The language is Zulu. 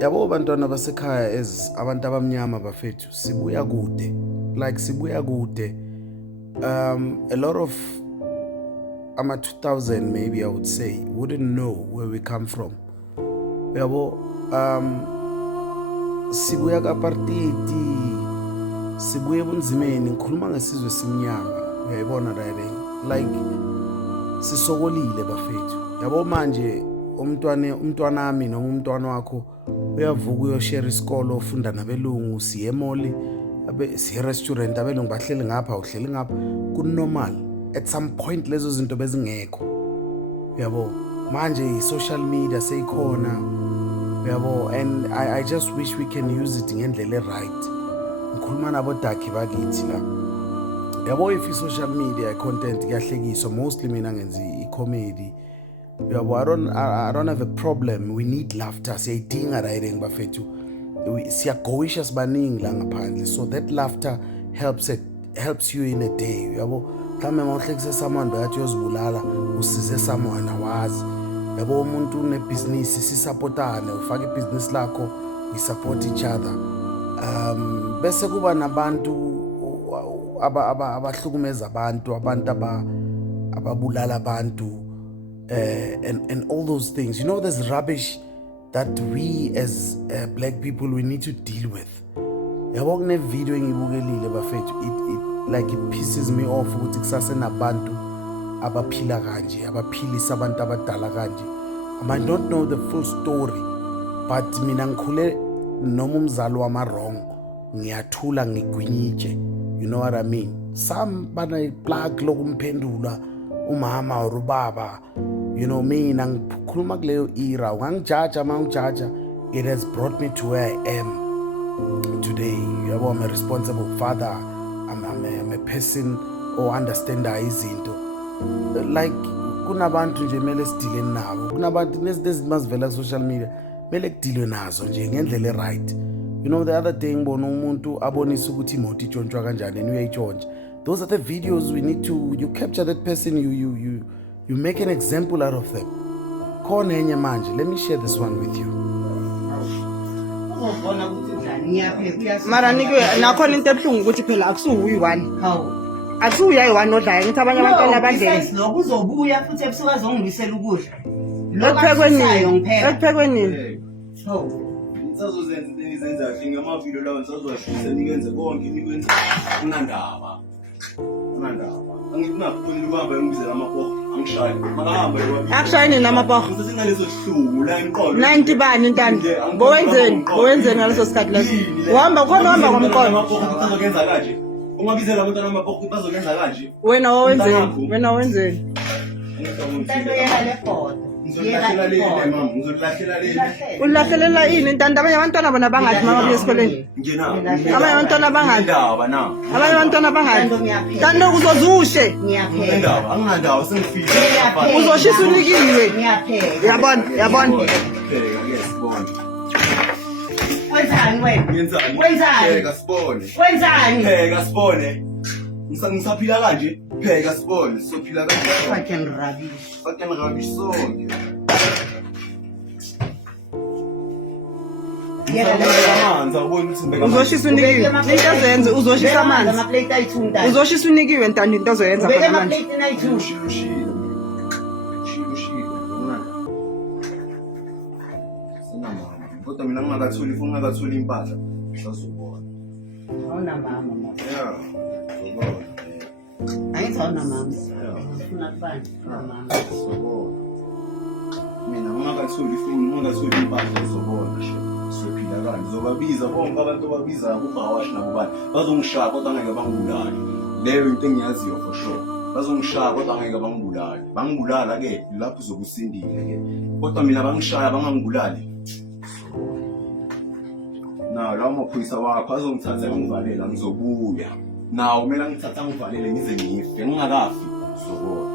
Yabo bantwana basekhaya as abantu abamnyama bafethu sibuya kude, like sibuya kude. A lot of 2000 maybe I would say wouldn't know where we come from. Yabo sibuya kaPartiti, sibuya ebunzimeni, ngikhuluma ngesizwe simnyama, uyayibona like sisokolile bafethu. Yabo manje umntwanami noma umntwana wakho uyavuka uyoshare isikolo, ufunda nabelungu, siye emall, siye restaurant, abelungu bahleli ngapha, uhleli ngapha, kunormal. At some point lezo zinto bezingekho, uyabo. Manje i-social media seyikhona, uyabo, and I just wish we can use it ngendlela right. Ngikhuluma nabo dakhi bakithi la, yabo, if i-social media i-content kuyahlekiswa, mostly mina ngenza i-comedy. Yabo, I don't have a problem. We need laughter. Siyayidinga right bafethu. Siyagoisha sibaningi la ngaphandle. So that laughter helps you in a day. Yabo, mhlawumbe mawuhlekise someone bayathi uyozibulala, usize someone awazi. Yabo, umuntu unebusiness, sisupportane, ufake ibusiness lakho, we support each other. Bese kuba nabantu abahlukumeza abantu ababulala abantu. And all those things, you know, there's rubbish that we as black people we need to deal with. Yabo, kune video engibukelile bafethu, it pisses me off ukuthi kusase nabantu abaphila kanje, abaphilisa abantu abadala kanje. I might not know the full story, but mina ngikhule noma umzali wama wrong, ngiyathula ngigwinyije, you know what I mean. Some bana plug lokumphendula umama or ubaba, you know, mina ngikhuluma kuleyo era, ungangijaja mawungijaja. It has brought me to where I am today. Yabo, I'm a responsible father. I'm a person who understands izinto. Like kunabantu nje mele sidile nabo, kunabantu nezinto mazivela social media mele kudilwe nazo nje ngendlela right. You know, the other day ngibona umuntu abonisa ukuthi imoto itshontshwa kanjani and uyayitshontsha. Those are the videos we need to, you capture that person, you make an example out of them. Khona enye manje, let me share this one with you. Mara nikwe nakhona into ebuhlungu ukuthi phela akusuyi one. Akusuya i-one odlayo ngithi abanye abantwana abadlele. Lokho uzobuya futhi ebusuku azongibisela ukudla. Ekuphekweni. Ngisazozenza into engizenza kahle ngamavideo lawo ngisazowashisa nikwenze konke nikwenze unandaba. Angikunakhona ukubamba ngibizela amapoho angishaye. Makahamba yona. Akushayini namapoho. Ngisasingalezo sihlungu la emqolo. 90 bani intando. Bowenzeni ngaleso sikhathi leso. Uhamba ngomqolo. Amapoho uzokenza kanje. Ungabizela abantwana amapoho bazokenza kanje. Wena wenzeni? Intando yena lefoto. Ulahlelela ini intando abanye abantwana bona bangathi mama buye esikoleni. Abanye abantwana bangathi. Abanye abantwana bangathi. Intando uzozushe. Ngiyapheka. Anginandaba sengifile. Uzoshisa unikiwe. Ngiyapheka. Yabona. Wenzani wena? Ngenzani? Wenzani? Pheka sibone. Wenzani? Pheka sibone. Ngisaphila kanje. Pheka sibone. Sophila kanje. Fucking rubbish sonke. Uzoshisa unikiwe. Into azenze uzoshisa amanzi. Amaplate ayithunda. Uzoshisa unikiwe intando into azoyenza Beka khona manje. amaplate ayithunda. Ushilo. Kodwa mina ngingakatholi impahla. Sazobona. Awuna mama. Yeah. Ayithona mama. Ufuna kubani? Mama. Sazobona. Mina ngingakatholi impahla sazobona. Sophila kanje. Zobabiza bonke abantu babiza kuBawash nakubani. Bazongishaya kodwa angeke bangibulale. Leyo into engiyaziyo for sure. Bazongishaya kodwa angeke bangibulale. Bangibulala ke lapho uzokusindile ke. Kodwa mina bangishaya bangangibulali. Na lawo maphoyisa wakho azongithatha ngivalela ngizobuya. Nawo kumele ngithatha ngivalele ngize ngife ngingakafi. Zobona.